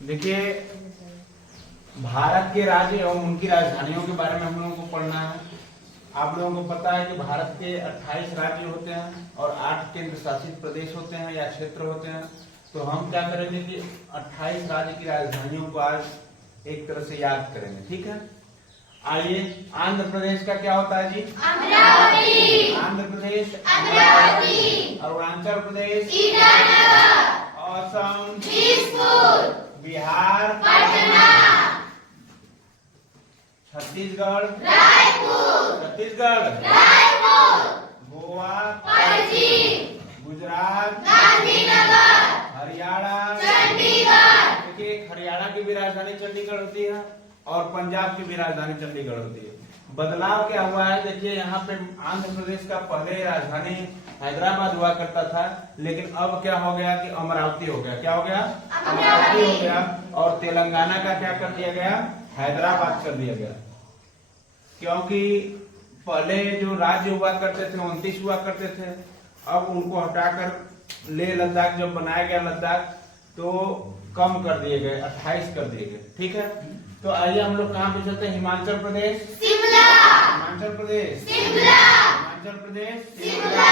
देखिए, भारत के राज्य एवं उनकी राजधानियों के बारे में हम लोगों को पढ़ना है। आप लोगों को पता है कि भारत के 28 राज्य होते हैं और 8 केंद्र शासित प्रदेश होते हैं या क्षेत्र होते हैं। तो हम क्या करेंगे कि 28 राज्य की राजधानियों को आज एक तरह से याद करेंगे, ठीक है। आइए, आंध्र प्रदेश का क्या होता है जी? अमरावती। आंध्र प्रदेश अमरावती। अरुणाचल प्रदेश ईटानगर। असम दिसपुर। बिहार पटना। छत्तीसगढ़ रायपुर। छत्तीसगढ़ रायपुर। गोवा पणजी। गुजरात गांधीनगर। हरियाणा चंडीगढ़। देखिए, हरियाणा की भी राजधानी चंडीगढ़ होती है और पंजाब की भी राजधानी चंडीगढ़ होती है। बदलाव क्या हुआ है? देखिए, यहाँ पे आंध्र प्रदेश का पहले राजधानी हैदराबाद हुआ करता था, लेकिन अब क्या हो गया कि अमरावती हो गया। क्या हो गया? अमरावती हो गया। और तेलंगाना का क्या कर दिया गया? हैदराबाद कर दिया गया। क्योंकि पहले जो राज्य हुआ करते थे 29 हुआ करते थे, अब उनको हटाकर लेह लद्दाख जब बनाया गया लद्दाख, तो कम कर दिए गए, 28 कर दिए गए, ठीक है। तो आइए हम लोग कहाँ पे चलते हैं? हिमाचल प्रदेश शिमला। हिमाचल प्रदेश शिमला। हिमाचल प्रदेश शिमला।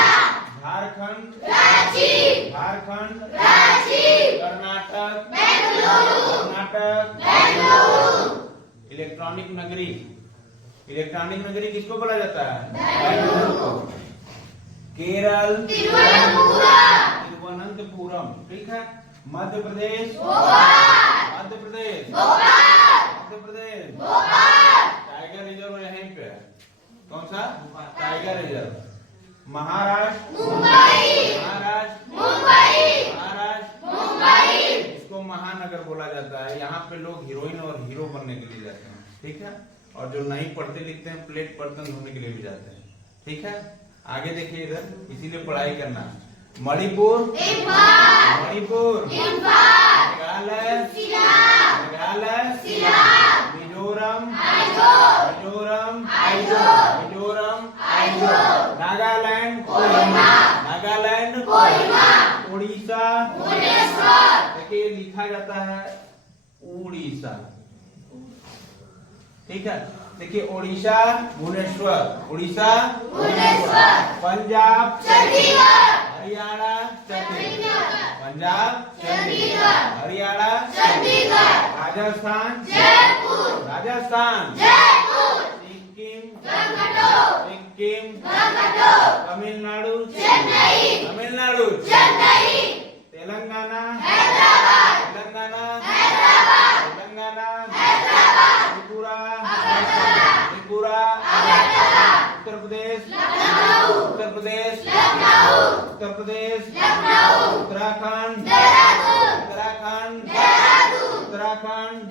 झारखंड रांची। झारखंड रांची। कर्नाटक बेंगलुरु। कर्नाटक बेंगलुरु। इलेक्ट्रॉनिक नगरी, इलेक्ट्रॉनिक नगरी किसको बोला जाता है? बेंगलुरु को। केरल तिरुवनंतपुरम, ठीक है। मध्य प्रदेश मध्य प्रदेश मध्य प्रदेश टाइगर रिजर्व यहीं पे है। कौन सा? Tiger reserve. महाराष्ट्र महाराष्ट्र महाराष्ट्र इसको महानगर बोला जाता है। यहाँ पे लोग हीरोइन और हीरो बनने के लिए जाते हैं, ठीक है। और जो नहीं पढ़ते लिखते हैं, प्लेट बर्तन धोने के लिए भी जाते हैं, ठीक है। आगे देखिए इधर, इसीलिए पढ़ाई करना। मणिपुर मणिपुर। मेघालय मेघालय। मिजोरम मिजोरम मिजोरम। नागालैंड नागालैंड। उड़ीसा, देखिए लिखा जाता है उड़ीसा, ठीक है। देखिए, ओडिशा भुवनेश्वर, उड़ीसा भुवनेश्वर। पंजाब चंडीगढ़। हरियाणा चंडीगढ़। पंजाब चंडीगढ़। हरियाणा चंडीगढ़। राजस्थान जयपुर। राजस्थान जयपुर। सिक्किम सिक्किम। तमिलनाडु चेन्नई। तमिलनाडु चेन्नई। तेलंगाना हैदराबाद। तेलंगाना हैदराबाद। तेलंगाना हैदराबाद। त्रिपुरा त्रिपुरा। उत्तर प्रदेश उत्तर प्रदेश उत्तर प्रदेश। उत्तराखंड उत्तराखंड उत्तराखंड।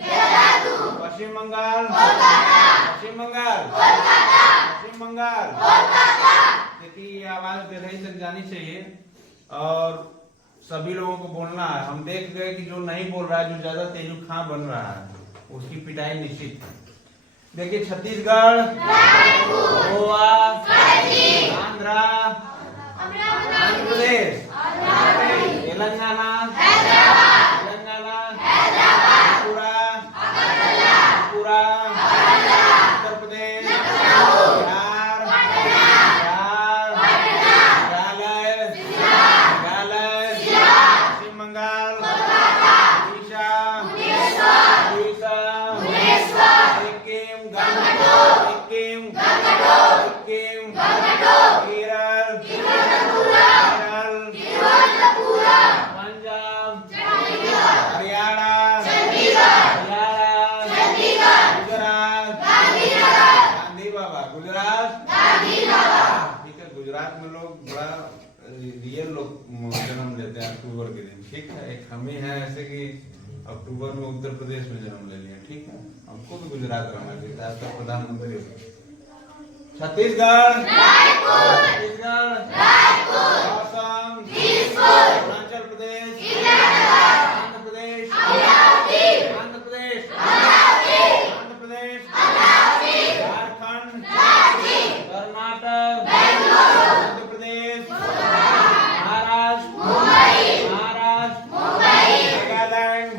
पश्चिम बंगाल पश्चिम बंगाल पश्चिम बंगाल। देखिए, ये आवाज गहराई तक जानी चाहिए और सभी लोगों को बोलना है। हम देख गए कि जो नहीं बोल रहा है, जो ज्यादा तेजुखां बन रहा है, उसकी पिटाई निश्चित है। देखिए, छत्तीसगढ़ गोवा आंध्रा आंध्र प्रदेश तेलंगाना तेलंगाना त्रिपुरा त्रिपुरा। उत्तर प्रदेश बिहार बिहार। मेघालय मेघालय। पश्चिम बंगाल उड़ीसा उड़ीसा। सिक्किम सिक्किम सिक्किम। केरल पंजाब हरियाणा गुजरात गांधी बाबा गुजरात। ठीक है, गुजरात में लोग बड़ा रियल लोग जन्म लेते हैं अक्टूबर के दिन, ठीक है। एक हम ही है ऐसे कि अक्टूबर में उत्तर प्रदेश में जन्म ले लिया, ठीक है। हमको भी गुजरात रहना चाहिए, आज तक प्रधानमंत्री हो। छत्तीसगढ़ छत्तीसगढ़ असम अरुणाचल प्रदेश आंध्र प्रदेश आंध्र प्रदेश आंध्र प्रदेश झारखंड कर्नाटक मध्य प्रदेश महाराष्ट्र नागालैंड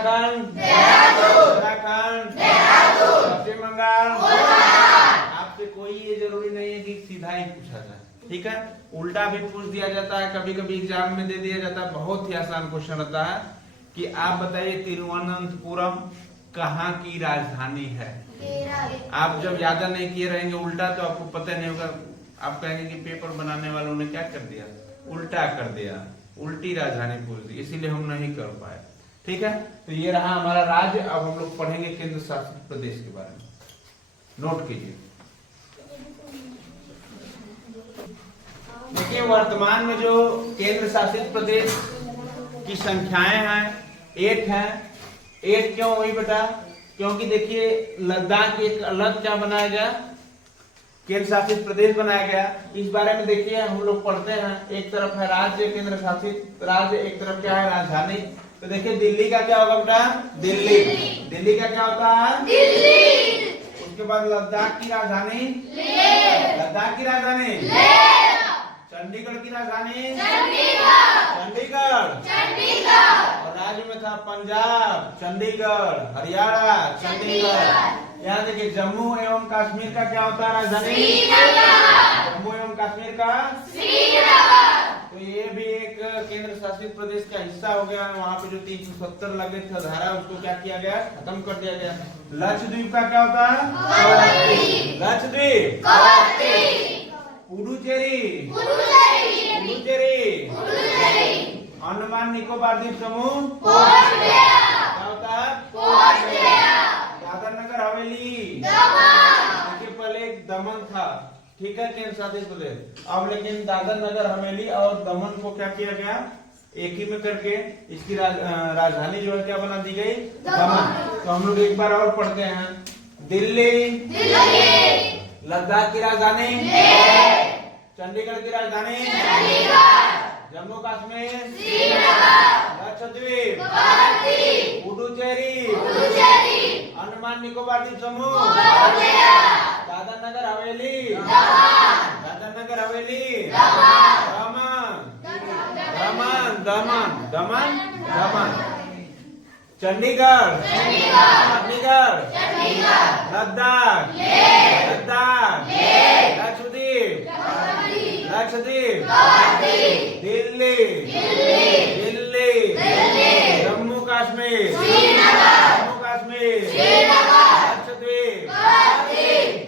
उत्तराखंड, पश्चिम बंगाल। आपसे कोई ये जरूरी नहीं है कि सीधा ही पूछा जाए, ठीक है, उल्टा भी पूछ दिया जाता है, कभी कभी एग्जाम में दे दिया जाता है। बहुत ही आसान क्वेश्चन रहता है कि आप बताइए तिरुवनंतपुरम कहाँ की राजधानी है। आप जब याद नहीं किए रहेंगे उल्टा तो आपको पता नहीं होगा, आप कहेंगे कि पेपर बनाने वालों ने क्या कर दिया, उल्टा कर दिया, उल्टी राजधानी पूछ दी, इसीलिए हम नहीं कर पाए। ठीक है, तो ये रहा हमारा राज्य। अब हम लोग पढ़ेंगे केंद्र शासित प्रदेश के बारे में, नोट कीजिए। देखिए वर्तमान में जो केंद्र शासित प्रदेश की संख्याएं हैं 8 हैं। 8 क्यों हुई बेटा? क्योंकि देखिए लद्दाख एक अलग क्या बनाया गया, केंद्र शासित प्रदेश बनाया गया। इस बारे में देखिए हम लोग पढ़ते हैं, एक तरफ है राज्य केंद्र शासित राज्य, एक तरफ क्या है राजधानी। तो देखिए दिल्ली का क्या होगा बेटा, दिल्ली। दिल्ली का क्या होता है, दिल्ली। उसके बाद लद्दाख की राजधानी, लद्दाख की राजधानी, चंडीगढ़ की राजधानी, चंडीगढ़। और राज्य में था पंजाब, चंडीगढ़, हरियाणा, चंडीगढ़। यहाँ देखिए जम्मू एवं कश्मीर का क्या होता है राजधानी, जम्मू एवं कश्मीर का श्रीनगर। तो ये भी एक केंद्र शासित प्रदेश का हिस्सा हो गया। वहाँ पे जो 370 लगे थे धारा, उसको क्या किया गया, खत्म कर दिया गया। लक्षद्वीप का क्या होता है, लक्षद्वीप, पुडुचेरी, अंडमान निकोबार द्वीप समूह क्या होता है, दादर नगर हवेली। देखिए पहले एक दमन था, ठीक है, केंद्र शासित प्रदेश। अब लेकिन दादर नगर हवेली और दमन को क्या किया गया, एक ही में करके इसकी राजधानी जो है क्या बना दी गई, दमन। तो हम लोग एक बार और पढ़ते हैं, दिल्ली, लद्दाख की राजधानी, चंडीगढ़ की राजधानी, जम्मू कश्मीर, लक्षद्वीप, पुडुचेरी, अंडमान निकोबार द्वीप समूह, दादर नगर हवेली, दादर नगर हवेली, दमन, दमन, दमन, दमन, चंडीगढ़, चंडीगढ़, लद्दाख, लद्दाख, लक्षद्वीप, लक्षद्वीप, दिल्ली, दिल्ली, जम्मू कश्मीर, जम्मू कश्मीर, लक्षद्वीप,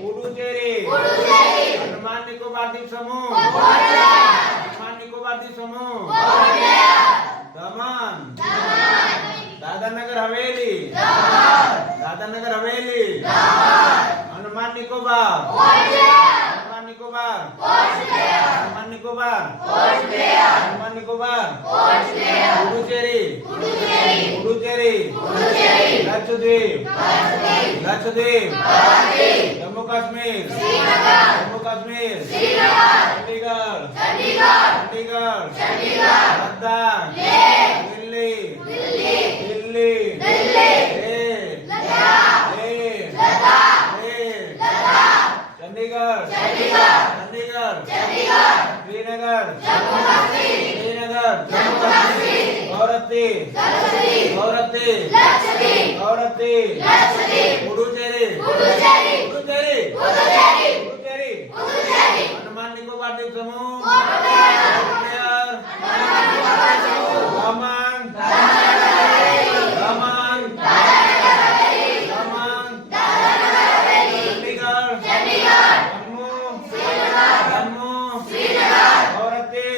पुडुचेरी, अंडमान निकोबार द्वीप समूह, अंडमान निकोबार द्वीप समूह, दमन, दादर नगर हवेली, दादर नगर हवेली, अंडमान निकोबार, अंडमान निकोबार, अंडमान निकोबार, अंडमान निकोबार, पुडुचेरी, पुडुचेरी, लक्षद्वीप, लक्षद्वीप, जम्मू कश्मीर, जम्मू कश्मीर, चंडीगढ़, चंडीगढ़, लद्दाख, दिल्ली, दिल्ली, चंडीगढ़, चंडीगढ़, श्रीनगर, श्रीनगर, गौरती, गौरती, गौरती, पुडुचेरी, पुडुचेरी, अंडमान निकोबार द्वीप समूह, दमन, दमन, दमन, चंडीगढ़, जम्मू, जम्मू, गौरती,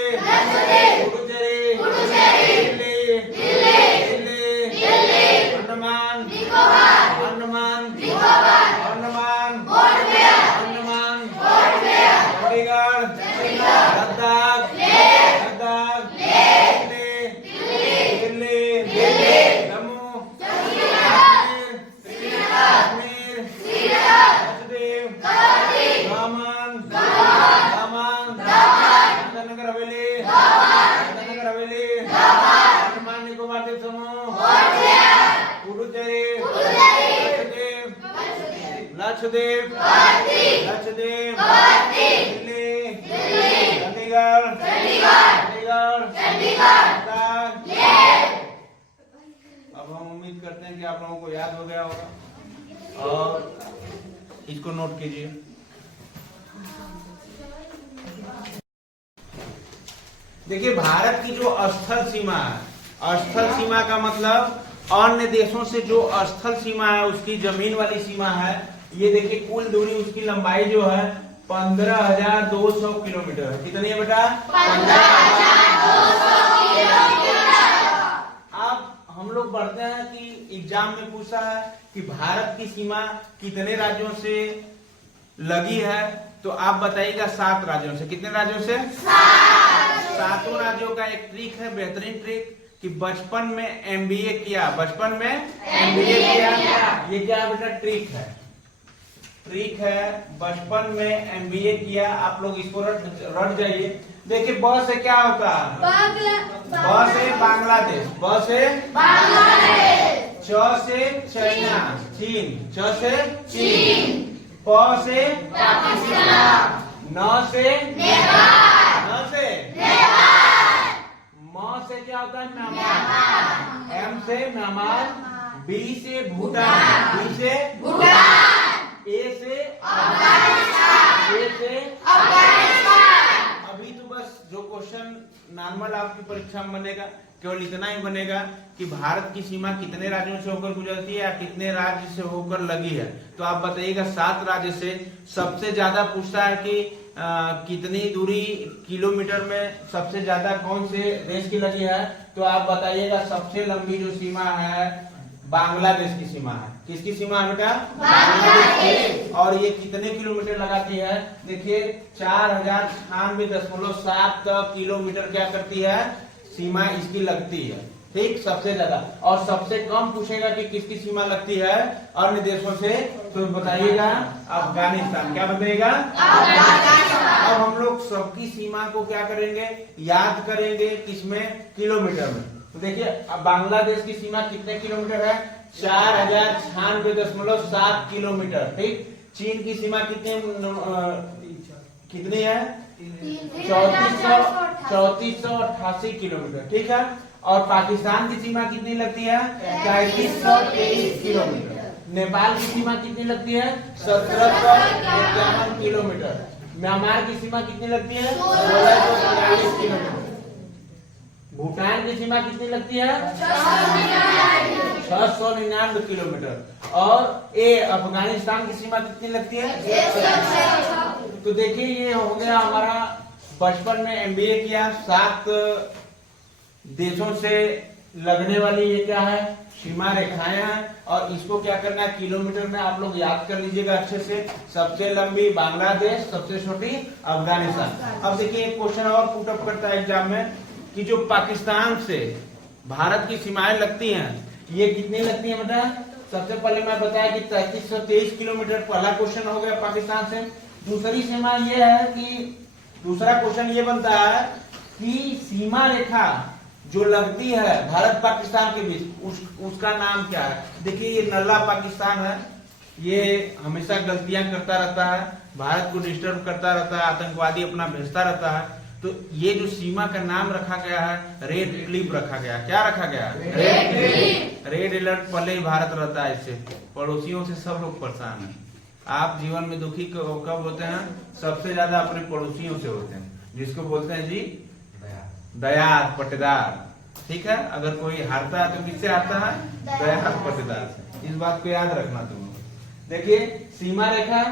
पुडुचेरी, दिल्ली, दिल्ली, अंडमान, अंडमान, अंडमान, अंडमान, चंडीगढ़, लद्दाख, लद्दाख, दिल्ली, जम्मू, कश्मीर, लक्षद्वीप, दमन, दमन, दादर नगर हवेली, दादर नगर हवेली, अंडमान निकोबार द्वीप समूह, पुडुचेरी, लक्षद्वीप, लक्षद्वीप, दिल्ली, चंडीगढ़, चंडीगढ़, लद्दाख। अब हम उम्मीद करते चीजें आप लोगों को याद हो गया होगा और इसको नोट कीजिए। देखिए भारत की जो स्थल सीमा है, स्थल सीमा का मतलब अन्य देशों से जो स्थल सीमा है उसकी जमीन वाली सीमा है। ये देखिए कुल दूरी उसकी लंबाई जो है 15,200 किलोमीटर है। कितनी है बेटा? 15,200 किलोमीटर। अब हम लोग बढ़ते हैं कि एग्जाम में पूछा है कि भारत की सीमा कितने राज्यों से लगी है, तो आप बताइएगा 7 राज्यों से। कितने राज्यों से? 7 राज्यों का एक ट्रिक है, बेहतरीन ट्रिक, कि बचपन में एमबीए किया, बचपन में एमबीए किया। ये क्या बेटा? ट्रिक है, ट्रिक है, बचपन में एमबीए किया। आप लोग इसको रट जाइए। देखिए ब से क्या होता है? ब से बांग्लादेश, ब से बांग्लादेश, च से चाइना चीन, च से चीन, प से पाकिस्तान, न से नेपाल, न से नेपाल, म से क्या होता है? म्यांमार, एम से म्यांमार, बी से भूटान, बी से भूटान, ए से अफगानिस्तान, ए से अफगानिस्तान। अभी तो बस जो क्वेश्चन नॉर्मल आपकी परीक्षा में बनेगा केवल इतना ही बनेगा कि भारत की सीमा कितने राज्यों से होकर गुजरती है या कितने राज्य से होकर लगी है। तो आप बताइएगा 7 राज्य से। सबसे ज्यादा पूछता है कि कितनी दूरी किलोमीटर में सबसे ज्यादा कौन से देश की लगी है, तो आप बताइएगा सबसे लंबी जो सीमा है बांग्लादेश की सीमा है। किसकी सीमा है बेटा? बांग्लादेश की। और ये कितने किलोमीटर लगाती है? देखिए 4096.7 किलोमीटर क्या करती है? सीमा इसकी लगती है। ठीक, सबसे ज्यादा। और सबसे कम पूछेगा कि किसकी सीमा लगती है अन्य देशों से, तो बताइएगा अफगानिस्तान। क्या बताइएगा? अब हम लोग सबकी सीमा को क्या करेंगे? याद करेंगे। किसमें? किलोमीटर में। तो देखिए अब बांग्लादेश की सीमा कितने किलोमीटर है? 4096.7 किलोमीटर। ठीक। चीन की सीमा कितनी है? 3488 किलोमीटर। ठीक है। और पाकिस्तान की सीमा कितनी लगती है? 3323 किलोमीटर। नेपाल की सीमा कितनी लगती है? 1751 किलोमीटर। म्यांमार की सीमा कितनी लगती है? 1643 किलोमीटर। भूटान की सीमा कितनी लगती है? 699 किलोमीटर। और ए अफगानिस्तान की सीमा कितनी लगती है? तो देखिए ये हो गया हमारा बचपन में एमबीए किया 7 देशों से लगने वाली ये क्या है? सीमा रेखाएं हैं। और इसको क्या करना है? किलोमीटर में आप लोग याद कर लीजिएगा अच्छे से। सबसे लंबी बांग्लादेश, सबसे छोटी अफगानिस्तान। अब देखिए एक क्वेश्चन और पुटअप करता है एग्जाम में कि जो पाकिस्तान से भारत की सीमाएं लगती हैं, ये कितनी लगती है बेटा? सबसे पहले मैं बताया कि 3323 किलोमीटर पहला क्वेश्चन हो गया पाकिस्तान से। दूसरी सीमा ये है कि दूसरा क्वेश्चन ये बनता है कि सीमा रेखा जो लगती है भारत पाकिस्तान के बीच उसका नाम क्या है? देखिए ये नल्ला पाकिस्तान है। ये हमेशा गलतियां करता रहता है, भारत को डिस्टर्ब करता रहता है, आतंकवादी अपना भेजता रहता है। तो ये जो सीमा का नाम रखा गया है रेड क्लिफ रखा गया। क्या रखा गया? Red Cliff. रेड अलर्ट पहले ही भारत रहता है, इससे पड़ोसियों से सब लोग परेशान हैं। आप जीवन में दुखी कब होते हैं? सबसे ज्यादा अपने पड़ोसियों से होते हैं, जिसको बोलते हैं जी दयाद पट्टेदार। ठीक है। अगर कोई हारता है तो किससे हारता है? दयाद पट्टेदार से। इस बात को याद रखना तुम। देखिए सीमा रेखा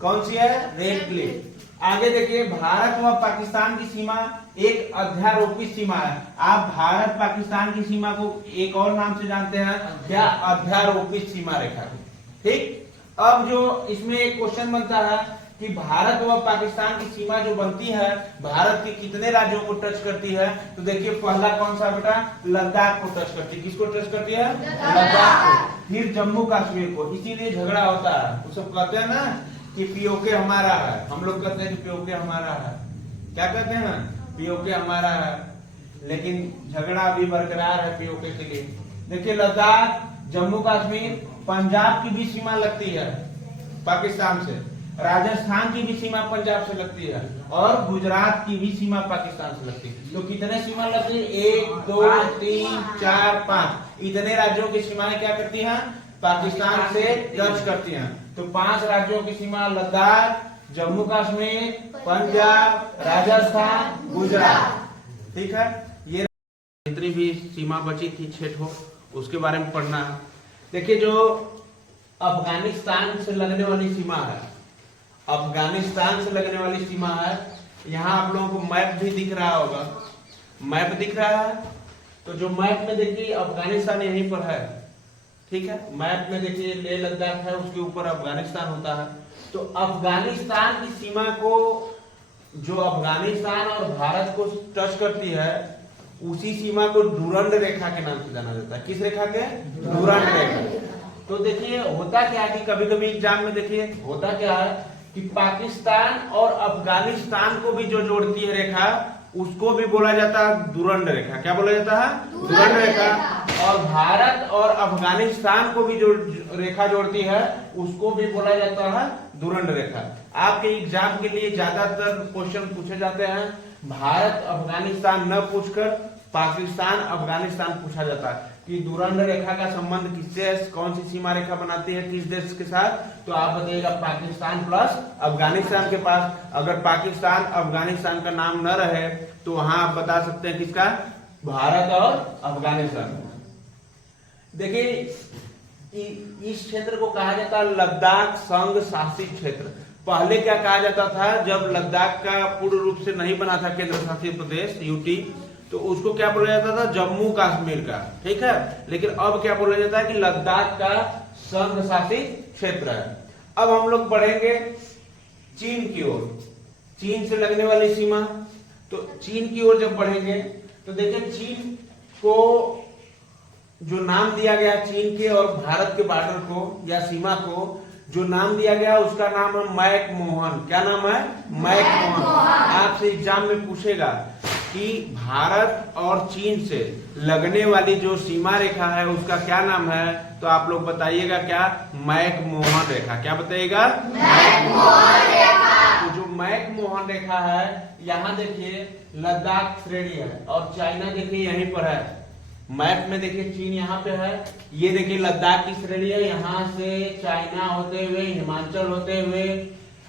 कौन सी है? Red Cliff. आगे देखिए भारत व पाकिस्तान की सीमा एक अध्यारोपित सीमा है। आप भारत पाकिस्तान की सीमा को एक और नाम से जानते हैं क्या? अध्यारोपित सीमा रेखा। ठीक। अब जो इसमें एक क्वेश्चन बनता है कि भारत व पाकिस्तान की सीमा जो बनती है भारत के कितने राज्यों को टच करती है? तो देखिए पहला कौन सा बेटा? लद्दाख को टच करती है। किसको टच करती है? लद्दाख को। फिर जम्मू कश्मीर को। इसीलिए झगड़ा होता है। वो सब कहते हैं ना कि पीओके हमारा है, हम लोग कहते हैं कि पीओके हमारा है। क्या कहते हैं ना? पीओके हमारा है। लेकिन झगड़ा अभी बरकरार है पीओके के लिए। देखिए लद्दाख, जम्मू कश्मीर, पंजाब की भी सीमा लगती है पाकिस्तान से। राजस्थान की भी सीमा पंजाब से लगती है और गुजरात की भी सीमा पाकिस्तान से लगती है। तो कितने सीमा लगती है? 1 2 3 4 5 इतने राज्यों की सीमाएं क्या करती हैं? पाकिस्तान से टच करती हैं। तो 5 राज्यों की सीमा लद्दाख, जम्मू कश्मीर, पंजाब, राजस्थान, गुजरात। ठीक है, ये जितनी भी सीमा बची थी 6 ठो उसके बारे में पढ़ना है। देखिए जो अफगानिस्तान से लगने वाली सीमा है, अफगानिस्तान से लगने वाली सीमा है, यहाँ आप लोगों को मैप भी दिख रहा होगा, मैप दिख रहा है। तो जो मैप में देखिए अफगानिस्तान यहीं पर है, ठीक है। मैप में देखिए लेह लद्दाख है, उसके ऊपर अफगानिस्तान होता है। तो अफगानिस्तान की सीमा को, जो अफगानिस्तान और भारत को टच करती है, उसी सीमा को डूरंड रेखा के नाम से जाना जाता है। किस रेखा के? डूरंड रेखा। तो देखिए होता क्या है कि कभी कभी एग्जाम में देखिए होता क्या है कि पाकिस्तान और अफगानिस्तान को भी जो जोड़ती है रेखा, उसको भी बोला जाता है डूरंड रेखा। क्या बोला जाता है? डूरंड रेखा। और भारत और अफगानिस्तान को भी जो रेखा जोड़ती है, उसको भी बोला जाता है डूरंड रेखा। आपके एग्जाम के लिए ज्यादातर क्वेश्चन पूछे जाते हैं, भारत अफगानिस्तान न पूछकर पाकिस्तान अफगानिस्तान पूछा जाता है कि डूरंड रेखा का संबंध किससे है, कौन सी सीमा रेखा बनाती है किस देश के साथ। तो आप बताइएगा पाकिस्तान प्लस अफगानिस्तान के पास। अगर पाकिस्तान अफगानिस्तान का नाम न रहे तो वहां आप बता सकते हैं किसका? भारत और अफगानिस्तान। देखिए इस क्षेत्र को कहा जाता है लद्दाख संघ शासित क्षेत्र। पहले क्या कहा जाता था, जब लद्दाख का पूर्ण रूप से नहीं बना था केंद्र शासित प्रदेश यूटी, तो उसको क्या बोला जाता था? जम्मू कश्मीर का, ठीक है। लेकिन अब क्या बोला जाता है कि लद्दाख का संघ शासित क्षेत्र है। अब हम लोग बढ़ेंगे चीन की ओर, चीन से लगने वाली सीमा। तो चीन की ओर जब बढ़ेंगे तो देखिए चीन को जो नाम दिया गया चीन के और भारत के बॉर्डर को या सीमा को जो नाम दिया गया उसका नाम है मैकमोहन। क्या नाम है? मैकमोहन। आपसे एग्जाम में पूछेगा कि भारत और चीन से लगने वाली जो सीमा रेखा है उसका क्या नाम है, तो आप लोग बताइएगा क्या? मैकमोहन रेखा। क्या बताइएगा? मैकमोहन रेखा। तो जो मैकमोहन रेखा है, यहाँ देखिए लद्दाख श्रेणी है और चाइना देखिए यहीं पर है। मैप में देखिए चीन यहाँ पे है, ये देखिए लद्दाख की श्रेणी है, यहाँ से चाइना होते हुए, हिमाचल होते हुए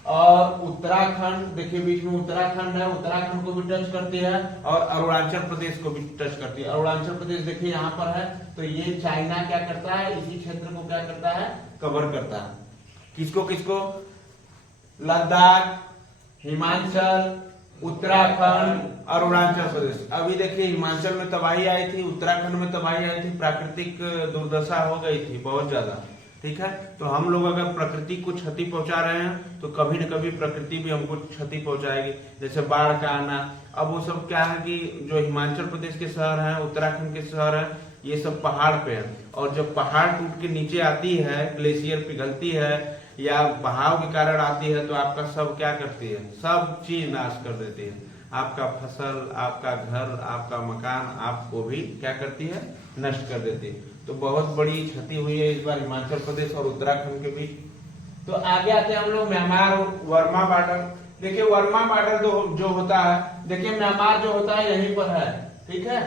और उत्तराखंड देखिए बीच में उत्तराखंड है, उत्तराखंड को भी टच करती है और अरुणाचल प्रदेश को भी टच करती है। अरुणाचल प्रदेश देखिए यहाँ पर है। तो ये चाइना क्या करता है? इसी क्षेत्र को क्या करता है? कवर करता है। किसको किसको? लद्दाख, हिमाचल, उत्तराखंड, अरुणाचल प्रदेश। अभी देखिए हिमाचल में तबाही आई थी, उत्तराखंड में तबाही आई थी, प्राकृतिक दुर्दशा हो गई थी बहुत ज्यादा, ठीक है। तो हम लोग अगर प्रकृति को क्षति पहुंचा रहे हैं तो कभी न कभी प्रकृति भी हमको क्षति पहुंचाएगी, जैसे बाढ़ का आना। अब वो सब क्या है कि जो हिमाचल प्रदेश के शहर हैं, उत्तराखंड के शहर हैं, ये सब पहाड़ पे है और जब पहाड़ टूट के नीचे आती है, ग्लेशियर पिघलती है या बहाव के कारण आती है, तो आपका सब क्या करती है? सब चीज नाश कर देती है। आपका फसल, आपका घर, आपका मकान, आपको भी क्या करती है? नष्ट कर देती है। तो बहुत बड़ी क्षति हुई है इस बार हिमाचल प्रदेश और उत्तराखंड के बीच। तो आगे आते हैं हम लोग म्यांमार वर्मा बॉर्डर। देखिए वर्मा बॉर्डर जो होता है, देखिए म्यांमार जो होता है यहीं पर है, ठीक है।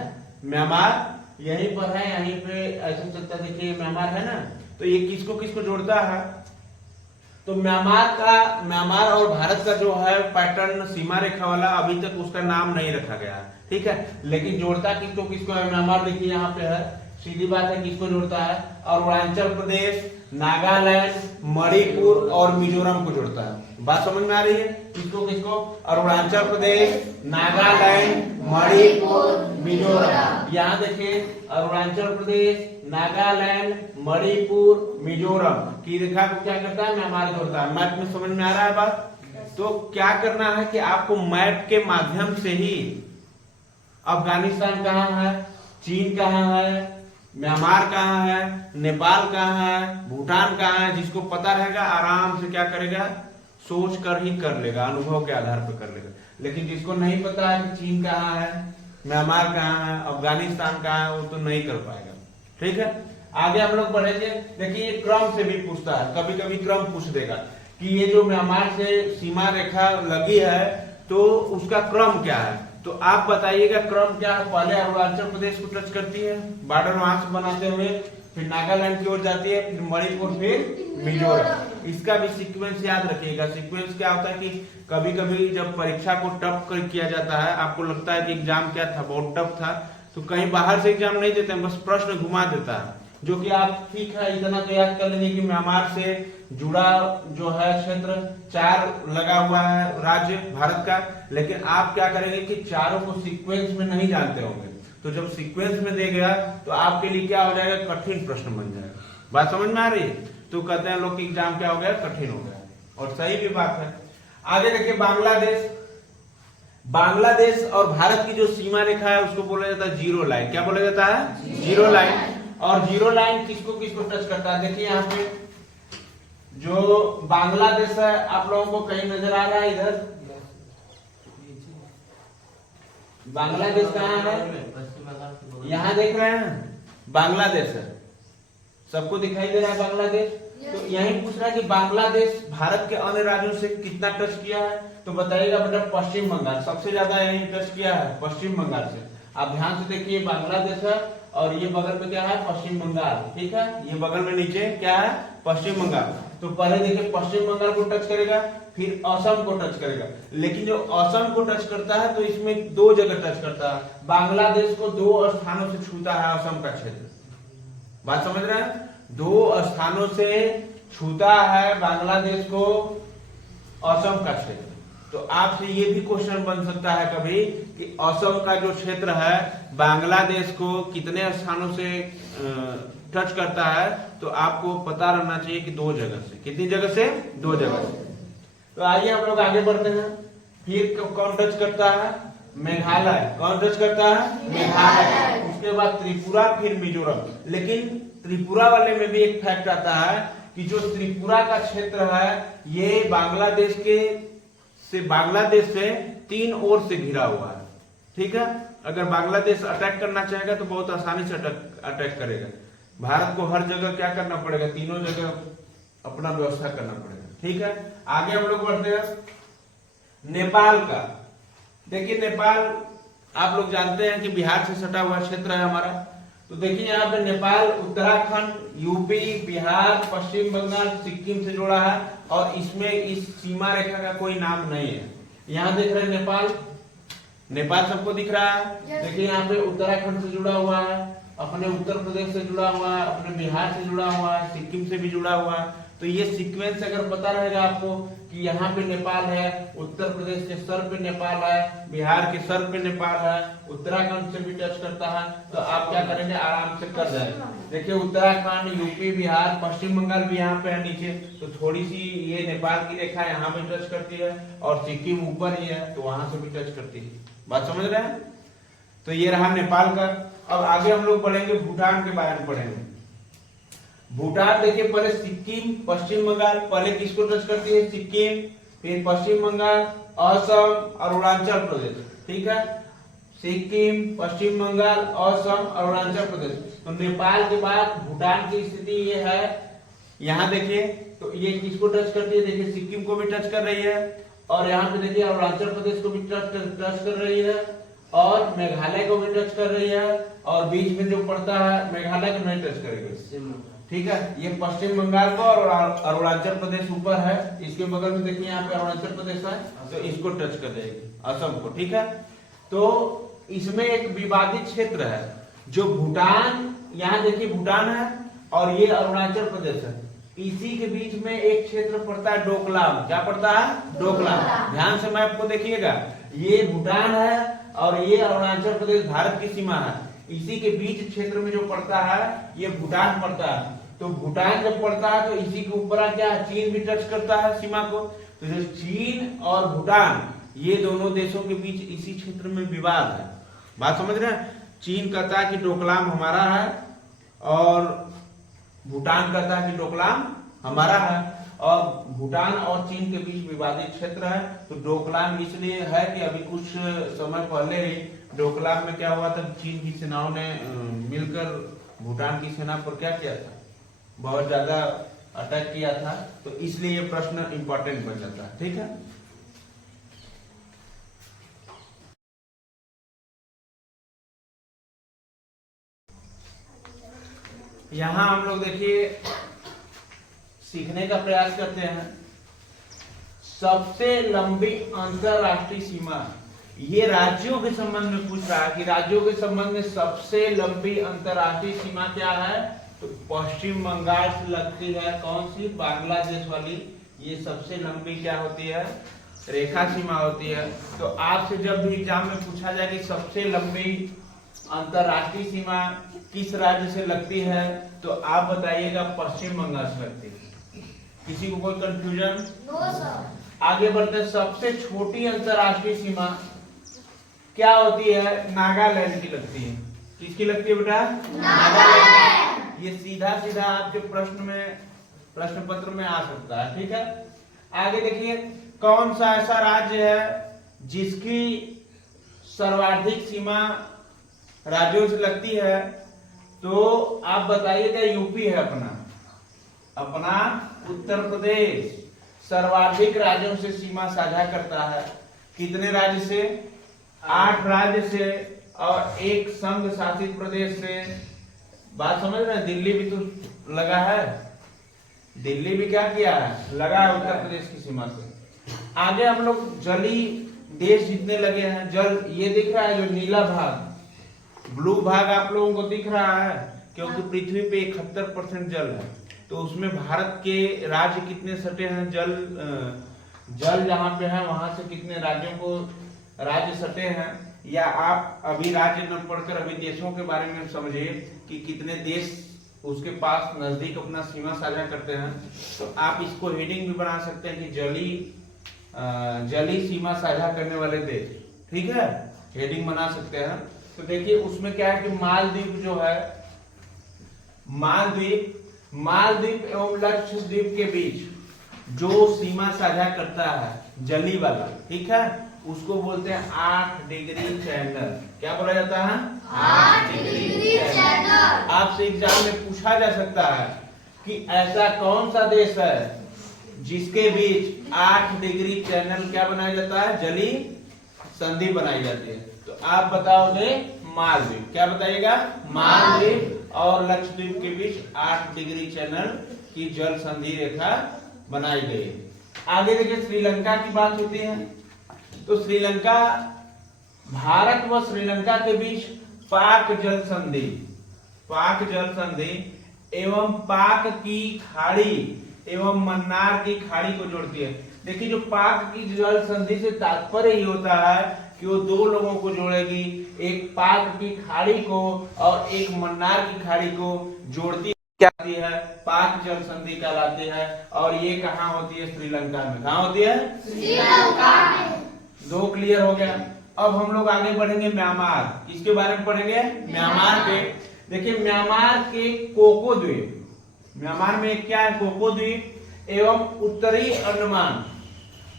म्यांमार यहीं पर है, यहीं पे ऐसा चलता है। देखिए म्यांमार है ना, तो ये किसको किसको जोड़ता है? तो म्यांमार और भारत का जो है पैटर्न सीमा रेखा वाला, अभी तक उसका नाम नहीं रखा गया है, ठीक है। लेकिन जोड़ता किसको किसको है? म्यांमार देखिए यहाँ पे है, सीधी बात है किसको जोड़ता है? अरुणाचल प्रदेश, नागालैंड, मणिपुर और मिजोरम को जोड़ता है। बात समझ में आ रही है? किसको किसको? अरुणाचल प्रदेश, नागालैंड, मणिपुर, मिजोरम। यहाँ देखिए अरुणाचल प्रदेश, नागालैंड, मणिपुर, मिजोरम की रेखा को क्या करता है? म्यांमार जोड़ता है। मैप में समझ में आ रहा है बात? तो क्या करना है कि आपको मैप के माध्यम से ही अफगानिस्तान कहाँ है, चीन कहाँ है, म्यांमार कहाँ है, नेपाल कहाँ है, भूटान कहाँ है, जिसको पता रहेगा आराम से क्या करेगा? सोच कर ही कर लेगा, अनुभव के आधार पर कर लेगा। लेकिन जिसको नहीं पता है कि चीन कहाँ है, म्यांमार कहाँ है, अफगानिस्तान कहाँ है, वो तो नहीं कर पाएगा, ठीक है। आगे हम लोग बढ़ेंगे। देखिए ये क्रम से भी पूछता है, कभी कभी क्रम पूछ देगा कि ये जो म्यांमार से सीमा रेखा लगी है तो उसका क्रम क्या है। तो आप बताइएगा क्रम क्या है। पहले अरुणाचल प्रदेश को टच करती है, बॉर्डर वहां से बनाते हुए, फिर नागालैंड की ओर जाती है, फिर मणिपुर, फिर मिजोरम। इसका भी सीक्वेंस याद रखिएगा। सीक्वेंस क्या होता है कि कभी कभी जब परीक्षा को टफ किया जाता है, आपको लगता है कि एग्जाम क्या था, बहुत टफ था, तो कहीं बाहर से एग्जाम नहीं देते हैं, बस प्रश्न घुमा देता है। जो कि आप ठीक है इतना तो याद कर लेंगे कि म्यांमार से जुड़ा जो है क्षेत्र 4 लगा हुआ है राज्य भारत का, लेकिन आप क्या करेंगे कि चारों को सीक्वेंस में नहीं जानते होंगे, तो जब सीक्वेंस में दे गया तो आपके लिए क्या हो जाएगा, कठिन प्रश्न बन जाएगा। बात समझ में आ रही है। तो कहते हैं लोग कि एग्जाम क्या हो गया, कठिन हो गया, और सही भी बात है। आगे देखिए बांग्लादेश। बांग्लादेश और भारत की जो सीमा रेखा है उसको बोला जाता है जीरो लाइन। क्या बोला जाता है, जीरो लाइन। और जीरो लाइन किसको किसको टच करता है, देखिए यहाँ पे जो बांग्लादेश है, आप लोगों को कहीं नजर आ रहा है इधर बांग्लादेश कहाँ है, यहाँ देख रहे हैं बांग्लादेश है, सबको दिखाई दे रहा है बांग्लादेश। तो यही पूछ रहा है कि बांग्लादेश भारत के अन्य राज्यों से कितना टच किया है, तो बताइएगा बेटा पश्चिम बंगाल सबसे ज्यादा यही टच किया है, पश्चिम बंगाल से। आप ध्यान से देखिए बांग्लादेश है और ये बगल में क्या है, पश्चिम बंगाल, ठीक है, ये बगल में नीचे क्या है, पश्चिम बंगाल। तो पहले देखिए पश्चिम बंगाल को टच करेगा, फिर असम को टच करेगा, लेकिन जो असम को टच करता है तो इसमें 2 जगह टच करता है। बांग्लादेश को 2 स्थानों से छूता है असम का क्षेत्र। बात समझ रहे हैं, 2 स्थानों से छूता है बांग्लादेश को असम का क्षेत्र। तो आपसे ये भी क्वेश्चन बन सकता है कभी कि असम का जो क्षेत्र है बांग्लादेश को कितने स्थानों से टच करता है, तो आपको पता रहना चाहिए कि 2 जगह से। कितनी जगह से, 2 जगह से। तो आइए हम लोग आगे बढ़ते हैं। फिर कौन टच करता है, मेघालय। कौन टच करता है, मेघालय। उसके बाद त्रिपुरा, फिर मिजोरम। लेकिन त्रिपुरा वाले में भी एक फैक्ट आता है कि जो त्रिपुरा का क्षेत्र है ये बांग्लादेश से 3 ओर से घिरा हुआ है, ठीक है। अगर बांग्लादेश अटैक करना चाहेगा तो बहुत आसानी से अटैक करेगा। भारत को हर जगह क्या करना पड़ेगा, तीनों जगह अपना व्यवस्था करना पड़ेगा, ठीक है। आगे हम लोग बढ़ते हैं नेपाल का। देखिए नेपाल आप लोग जानते हैं कि बिहार से सटा हुआ क्षेत्र है हमारा। तो देखिए यहाँ पे नेपाल उत्तराखंड, यूपी, बिहार, पश्चिम बंगाल, सिक्किम से जुड़ा है और इसमें इस सीमा रेखा का कोई नाम नहीं है। यहाँ देख रहे हैं नेपाल, नेपाल सबको दिख रहा है। देखिए यहाँ पे उत्तराखंड से जुड़ा हुआ है, अपने उत्तर प्रदेश से जुड़ा हुआ है, अपने बिहार से जुड़ा हुआ है, सिक्किम से भी जुड़ा हुआ है। तो ये सीक्वेंस अगर पता रहेगा आपको कि यहाँ पे नेपाल है, उत्तर प्रदेश के सर पे नेपाल है, बिहार के सर पे नेपाल है, उत्तराखंड से भी टच करता है, तो आप क्या करेंगे, आराम से कर जाएंगे। देखिए उत्तराखंड, यूपी, बिहार, पश्चिम बंगाल भी यहाँ पे है नीचे, तो थोड़ी सी ये नेपाल की रेखा यहाँ पे टच करती है और सिक्किम ऊपर ही है तो वहां से भी टच करती है। बात समझ रहे हैं। तो ये रहा नेपाल का। अब आगे हम लोग पढ़ेंगे भूटान के बारे में पढ़ेंगे। भूटान देखिए पहले सिक्किम, पश्चिम बंगाल, पहले किसको टच करती है, सिक्किम, फिर पश्चिम बंगाल, असम, अरुणाचल प्रदेश, ठीक है। सिक्किम, पश्चिम बंगाल, असम, अरुणाचल प्रदेश। तो नेपाल के बाद भूटान की स्थिति ये है, यहाँ देखिए तो ये किसको टच करती है, देखिए सिक्किम को भी टच कर रही है और यहाँ पे देखिए अरुणाचल प्रदेश को भी टच कर रही है और मेघालय को भी टच कर रही है और बीच में जो पड़ता है मेघालय को नहीं टच करेगा, ठीक है। ये पश्चिम बंगाल को और अरुणाचल प्रदेश ऊपर है, इसके बगल में देखिए यहाँ पे अरुणाचल प्रदेश है तो इसको टच कर देगी, असम को, ठीक है। तो इसमें एक विवादित क्षेत्र है जो भूटान, यहाँ देखिए भूटान है और ये अरुणाचल प्रदेश है, इसी के बीच में एक क्षेत्र पड़ता है डोकलाम। क्या पड़ता है, डोकलाम। ध्यान से मैप को देखिएगा, ये भूटान है और ये अरुणाचल प्रदेश भारत की सीमा है, इसी के बीच क्षेत्र में जो पड़ता है ये भूटान पड़ता है। तो भूटान जब पड़ता है तो इसी के ऊपर क्या है, चीन भी टच करता है सीमा को। तो जो चीन और भूटान ये दोनों देशों के बीच इसी क्षेत्र में विवाद है। बात समझ रहे हैं। चीन कहता है कि डोकलाम हमारा है और भूटान कहता है कि डोकलाम हमारा है और भूटान और चीन के बीच विवादित क्षेत्र है। तो डोकलाम इसलिए है कि अभी कुछ समय पहले ही डोकलाम में क्या हुआ था, चीन की सेनाओं ने मिलकर भूटान की सेना पर क्या किया था, बहुत ज्यादा अटैक किया था, तो इसलिए ये प्रश्न इंपॉर्टेंट बन जाता है। ठीक है, यहां हम लोग देखिए सीखने का प्रयास करते हैं। सबसे लंबी अंतरराष्ट्रीय सीमा, ये राज्यों के संबंध में पूछ रहा है कि राज्यों के संबंध में सबसे लंबी अंतरराष्ट्रीय सीमा क्या है, तो पश्चिम बंगाल से लगती है कौन सी, बांग्लादेश वाली, ये सबसे लंबी क्या होती है, रेखा सीमा होती है। तो आपसे जब भी एग्जाम में पूछा जाए कि सबसे लंबी अंतरराष्ट्रीय सीमा किस राज्य से लगती है, तो आप बताइएगा पश्चिम बंगाल से लगती है। किसी को कोई कंफ्यूजन? No sir. आगे बढ़ते हैं, सबसे छोटी अंतरराष्ट्रीय सीमा क्या होती है, नागालैंड की लगती है। किसकी लगती है बेटा? नागालैंड। ये सीधा सीधा आपके प्रश्न पत्र में आ सकता है। ठीक है, आगे देखिए, कौन सा ऐसा राज्य है जिसकी सर्वाधिक सीमा राज्यों से लगती है, तो आप बताइएगा यूपी है अपना उत्तर प्रदेश सर्वाधिक राज्यों से सीमा साझा करता है। कितने राज्य से? 8 राज्य से और एक संघ शासित प्रदेश से। बात समझ रहे हैं? दिल्ली भी तो लगा है, दिल्ली भी क्या किया है, लगा है उत्तर प्रदेश की सीमा से। आगे हम लोग जली देश जितने लगे हैं, जल, ये दिख रहा है जो नीला भाग, ब्लू भाग आप लोगों को दिख रहा है, क्योंकि पृथ्वी पे 71% जल है, तो उसमें भारत के राज्य कितने सटे हैं, जल जहां पे है वहां से कितने राज्यों को राज्य सटे हैं, या आप अभी राज्य न पढ़कर अभी देशों के बारे में समझिए कि कितने देश उसके पास नजदीक अपना सीमा साझा करते हैं। तो आप इसको हेडिंग भी बना सकते हैं कि जली सीमा साझा करने वाले देश। ठीक है, हेडिंग बना सकते हैं। तो देखिए उसमें क्या है कि मालदीव जो है, मालदीव एवं लक्षद्वीप के बीच जो सीमा साझा करता है जली वाला, ठीक है, उसको बोलते हैं 8 डिग्री चैनल। क्या बोला जाता है? 8 डिग्री चैनल। आपसे एग्जाम में पूछा जा सकता है कि ऐसा कौन सा देश है जिसके बीच 8 डिग्री चैनल क्या बनाया जाता है, जली संधि बनाई जाती है। तो आप बताओगे मालदीव। क्या बताइएगा? मालदीव और लक्षद्वीप के बीच 8 डिग्री चैनल की जल संधि रेखा बनाई गई है। आगे देखिए श्रीलंका की बात होती है, तो श्रीलंका, भारत व श्रीलंका के बीच पाक जल संधि एवं पाक की खाड़ी एवं मन्नार की खाड़ी को जोड़ती है। देखिए जो पाक की जल संधि से तात्पर्य ये होता है कि वो 2 लोगों को जोड़ेगी, एक पाक की खाड़ी को और एक मन्नार की खाड़ी को जोड़ती क्या होती है, पाक जल संधि कहलाती है। और ये कहाँ होती है? श्रीलंका में। कहाँ होती है? श्रीलंका में। 2 क्लियर हो गया। अब हम लोग आगे बढ़ेंगे म्यांमार। किसके बारे में पढ़ेंगे? म्यांमार के। देखिए म्यांमार के कोको द्वीप, म्यांमार में क्या है, कोको द्वीप एवं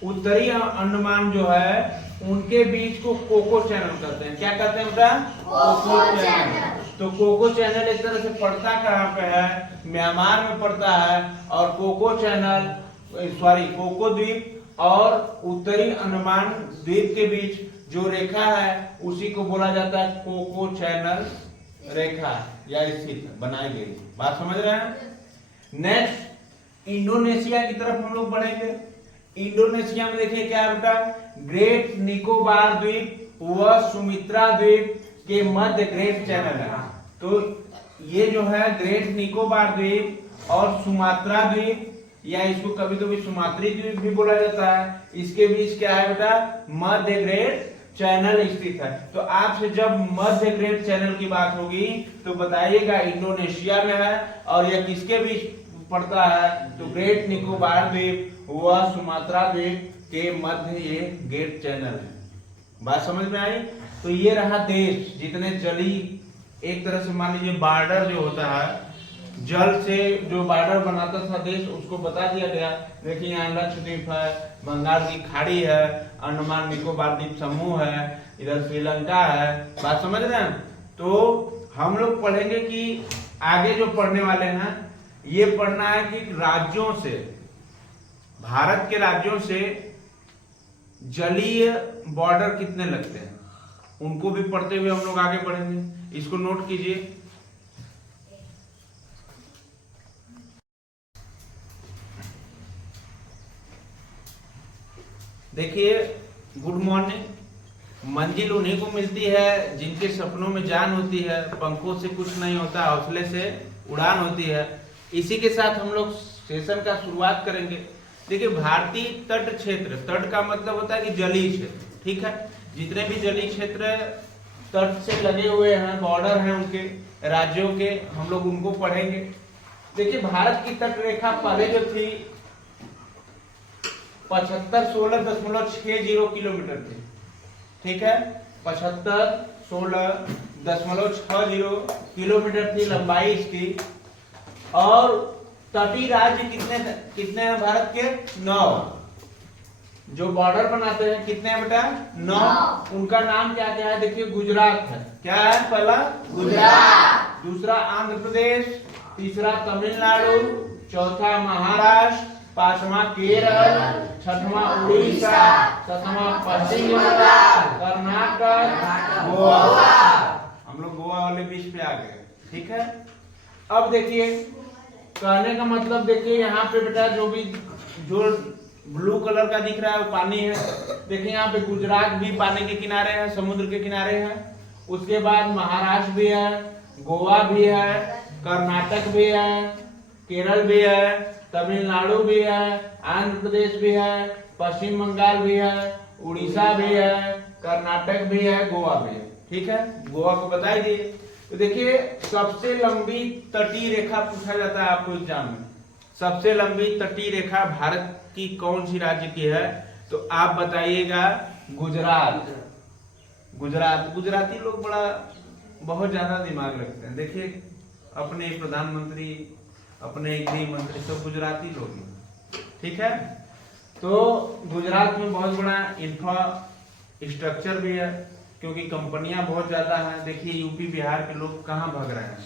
उत्तरी अंडमान जो है उनके बीच को कोको चैनल कहते हैं। क्या कहते हैं बेटा? Coco Chanel. तो कोको चैनल एक तरह से पड़ता कहाँ पे है? म्यांमार में पड़ता है। और कोको द्वीप और उत्तरी अंडमान द्वीप के बीच जो रेखा है उसी को बोला जाता है कोको चैनल रेखा या स्थित बनाई गई। बात समझ रहे हैं? नेक्स्ट इंडोनेशिया की तरफ हम लोग बढ़ेंगे। इंडोनेशिया में देखिए क्या है बेटा, ग्रेट निकोबार द्वीप व सुमित्रा द्वीप के मध्य ग्रेट चैनल है। तो ये जो है ग्रेट निकोबार द्वीप और सुमात्रा द्वीप, या इसको कभी कभी सुमात्री द्वीप भी बोला जाता है, इसके बीच क्या है बेटा, मध्य ग्रेट चैनल स्थित है। तो आपसे जब मध्य ग्रेट चैनल की बात होगी तो बताइएगा इंडोनेशिया में है और यह किसके बीच पड़ता है, तो ग्रेट निकोबार द्वीप व सुमात्रा द्वीप के मध्य ये ग्रेट चैनल है। बात समझ में आई? तो ये रहा देश जितने जली, एक तरह से मान लीजिए बॉर्डर जो होता है, जल से जो बॉर्डर बनाता था देश, उसको बता दिया गया। देखिए यहाँ लक्षद्वीप है, बंगाल की खाड़ी है, अंडमान निकोबार द्वीप समूह है, इधर श्रीलंका है। बात समझ रहे हैं? तो हम लोग पढ़ेंगे कि आगे जो पढ़ने वाले हैं ये पढ़ना है कि राज्यों से, भारत के राज्यों से जलीय बॉर्डर कितने लगते हैं, उनको भी पढ़ते हुए हम लोग आगे बढ़ेंगे। इसको नोट कीजिए। देखिए, गुड मॉर्निंग। मंजिल उन्हीं को मिलती है जिनके सपनों में जान होती है, पंखों से कुछ नहीं होता, हौसले से उड़ान होती है। इसी के साथ हम लोग सेशन का शुरुआत करेंगे। देखिए, भारतीय तट क्षेत्र, तट का मतलब होता है कि जलीय क्षेत्र, ठीक है। जितने भी जलीय क्षेत्र तट से लगे हुए हैं, बॉर्डर हैं उनके, राज्यों के, हम लोग उनको पढ़ेंगे। देखिए, भारत की तट रेखा पहले जो थी 7516.60 किलोमीटर थी, ठीक है। 7516.60 किलोमीटर थी लंबाई इसकी। और तटीय राज्य कितने हैं भारत के? 9। जो बॉर्डर बनाते हैं कितने हैं बेटा? 9। उनका नाम क्या क्या है? देखिए, गुजरात है। क्या है? पहला गुजरात, दूसरा आंध्र प्रदेश, तीसरा तमिलनाडु, चौथा महाराष्ट्र, पांचवा केरल, छठवां उड़ीसा, सातवां पश्चिम बंगाल, कर्नाटक, गोवा। हम लोग गोवा वाले बीच पे आ गए, ठीक है। अब देखिए, कहने का मतलब देखिए, यहाँ पे बेटा जो ब्लू कलर का दिख रहा है वो पानी है। देखिए, यहाँ पे गुजरात भी पानी के किनारे है, समुद्र के किनारे है। उसके बाद महाराष्ट्र भी है, गोवा भी है, कर्नाटक भी है, केरल भी है, तमिलनाडु भी है, आंध्र प्रदेश भी है, पश्चिम बंगाल भी है, उड़ीसा भी है, कर्नाटक भी है, गोवा भी है, ठीक है। गोवा को बता ही दिए। तो देखिए, सबसे लंबी तटीय रेखा पूछा जाता है आपको एग्जाम में। सबसे लंबी तटीय रेखा भारत की कौन सी राज्य की है? तो आप बताइएगा गुजरात। गुजरात, गुजराती लोग बहुत ज्यादा दिमाग रखते हैं। देखिए, अपने प्रधानमंत्री, अपने गृह मंत्री सब गुजराती लोग हैं, ठीक है। तो गुजरात में बहुत बड़ा इंफ्रास्ट्रक्चर भी है, क्योंकि कंपनियां बहुत ज्यादा हैं। देखिए, यूपी बिहार के लोग कहाँ भाग रहे हैं,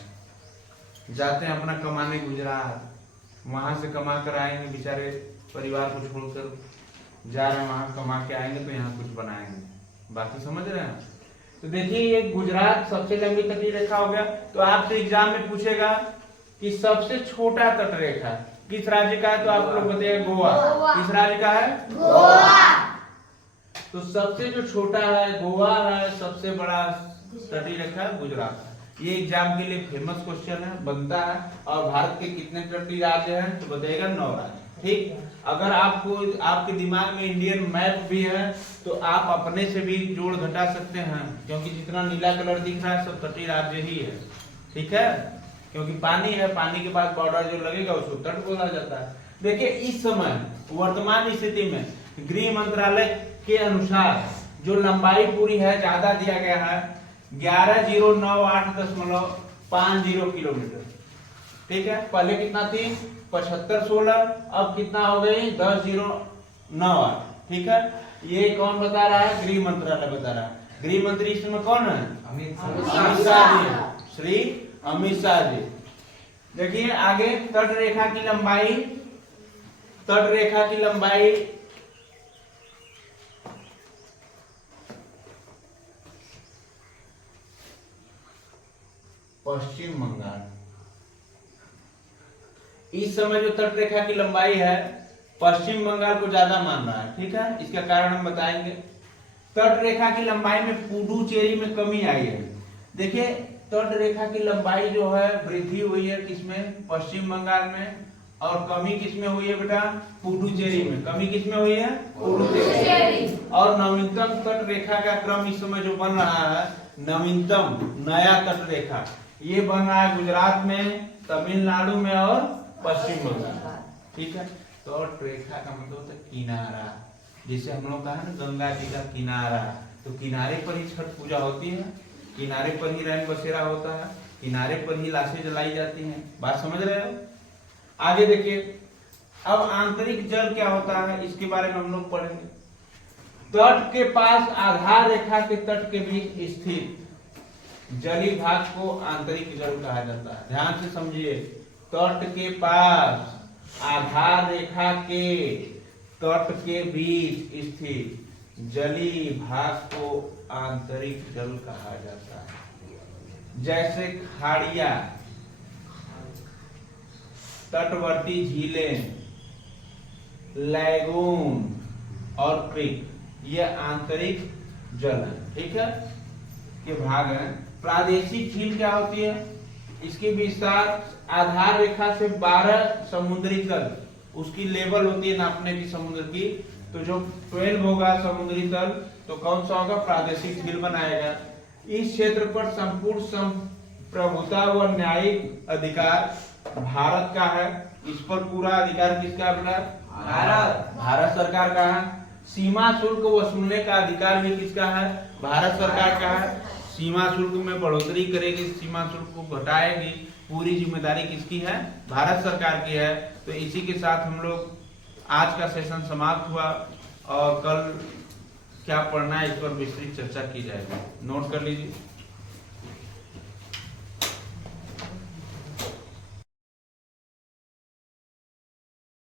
जाते हैं अपना कमाने गुजरात, वहां से कमा कर आएंगे, बेचारे परिवार को छोड़कर जा रहे हैं, वहां कमा के आएंगे तो यहाँ कुछ बनाएंगे। बाकी समझ रहे हैं? तो देखिए, ये गुजरात सबसे लंबी तटीय रेखा हो गया। तो आपसे एग्जाम में पूछेगा कि सबसे छोटा तट रेखा किस राज्य का है? तो आप लोग बताइए गोवा। किस राज्य का है? गोवा। तो सबसे जो छोटा है गोवा है, सबसे बड़ा तटीय रेखा गुजरात है। ये एग्जाम के लिए फेमस क्वेश्चन है, बनता है। और भारत के कितने तटीय राज्य हैं? तो बताइएगा 9 राज्य, ठीक। अगर आपको आपके दिमाग में इंडियन मैप भी है तो आप अपने से भी जोड़ घटा सकते हैं, क्योंकि जितना नीला कलर दिख रहा है सब तटीय राज्य ही है, ठीक है। क्योंकि पानी है, पानी के बाद बॉर्डर जो लगेगा उसको तट बोला जाता है। देखिए, इस समय वर्तमान स्थिति में गृह मंत्रालय के अनुसार जो लंबाई पूरी है ज्यादा दिया गया है 11098.50 किलोमीटर, ठीक है। पहले कितना थी? 7516, अब कितना हो गई? 10098, ठीक है। ये कौन बता रहा है? गृह मंत्रालय बता रहा है। गृह मंत्री इसमें कौन है? अमित शाह जी, श्री अमित शाह जी। देखिए, आगे तट रेखा की लंबाई, तट रेखा की लंबाई पश्चिम बंगाल। इस समय जो तट रेखा की लंबाई है पश्चिम बंगाल को ज्यादा मान रहा है, ठीक है। इसका कारण हम बताएंगे। तट रेखा की लंबाई में पुडुचेरी में कमी आई है। देखिए, तट रेखा की लंबाई जो है वृद्धि हुई है किसमें? पश्चिम बंगाल में। और कमी किसमें हुई है बेटा? पुडुचेरी में। कमी किसमें हुई है? पुडुचेरी। और नवीनतम तट रेखा का क्रम इस समय जो बन रहा है, नवीनतम नया तट रेखा, ये बन रहा है गुजरात में, तमिलनाडु में और पश्चिम बंगाल, ठीक है। तट रेखा का मतलब होता है किनारा। जैसे हम लोग कहा ना गंगा जी का किनारा, तो किनारे पर ही छठ पूजा होती है, किनारे पर ही रैन बसेरा होता है, किनारे पर ही लाशें जलाई जाती हैं। बात समझ रहे हो? आगे देखिए, अब आंतरिक जल क्या होता है इसके बारे में हम लोग पढ़ेंगे। तट के पास आधार रेखा के तट के बीच स्थित जलीय भाग को आंतरिक जल कहा जाता है। ध्यान से समझिए, तट के पास आधार रेखा के तट के बीच स्थित जलीय भाग को आंतरिक जल कहा जाता है। जैसे खाड़िया, तटवर्ती झीलें, लैगून और क्रीक, ये आंतरिक जल है। ठीक है, ये भाग है। प्रादेशिक झील क्या होती है? इसकी विस्तार आधार रेखा से 12 समुद्री तल, उसकी लेवल होती है नापने की समुद्र की। तो जो 12 होगा समुद्री तल, तो कौन सा होगा? प्रादेशिक झील बनाएगा। इस क्षेत्र पर संपूर्ण संप्रभुता व न्यायिक अधिकार भारत का है। इस पर पूरा अधिकार किसका है? भारत सरकार का है। सीमा शुल्क वसूलने का अधिकार भी किसका है? भारत सरकार का है। सीमा शुल्क में बढ़ोतरी करेगी, सीमा शुल्क को घटाएगी, पूरी जिम्मेदारी किसकी है? भारत सरकार की है। तो इसी के साथ हम लोग आज का सेशन समाप्त हुआ और कल क्या पढ़ना है इस पर विस्तृत चर्चा की जाएगी। नोट कर लीजिए।